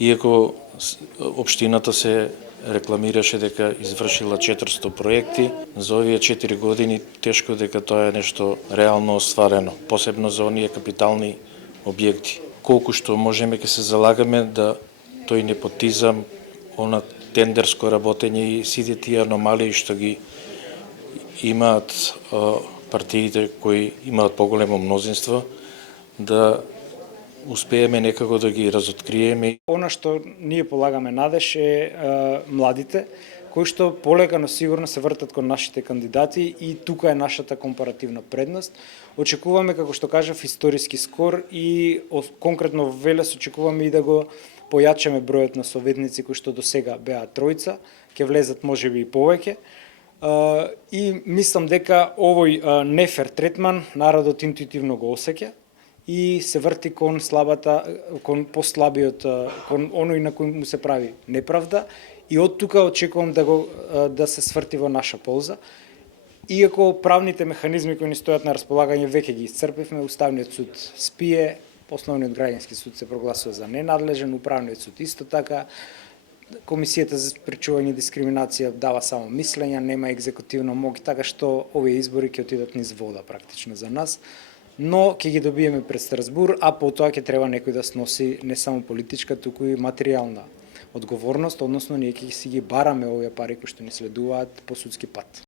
Иако општината се рекламираше дека извршила 400 проекти, за овие 4 години тешко дека тоа е нешто реално остварено, посебно за оние капитални објекти. Колку што можеме ќе се залагаме да тој непотизам, она тендерско работење и сите тие аномалии што ги имаат партиите кои имаат поголемо мнозинство, да успееме некако да ги разоткриеме. Она што ние полагаме надеж е младите, кои што полека но сигурно се вртат кон нашите кандидати и тука е нашата компаративна предност. Очекуваме, како што кажав, историски скор и конкретно во Велес очекуваме и да го појачаме бројот на советници кои што до сега беа тројца, ќе влезат можеби и повеќе. И мислам дека овој нефер третман народот интуитивно го осеќа и се врти кон слабата, кон послабиот, кон оној на кој му се прави неправда и од тука очекувам да се сврти во наша полза. Иако правните механизми кои ни стојат на располагање веќе ги исцрпивме, Уставниот суд спие, Основниот граѓански суд се прогласува за ненадлежен, Управниот суд исто така, Комисијата за спречување дискриминација дава само мислења, нема екзекутивна моќ, така што овие избори ќе отидат низ вода практично за нас. Но ќе ги добиеме пред Страсбур, а потоа ќе треба некој да сноси не само политичка, туку и материјална одговорност, односно ние ќе си ги бараме овие пари кои што ни следуваат по судски пат.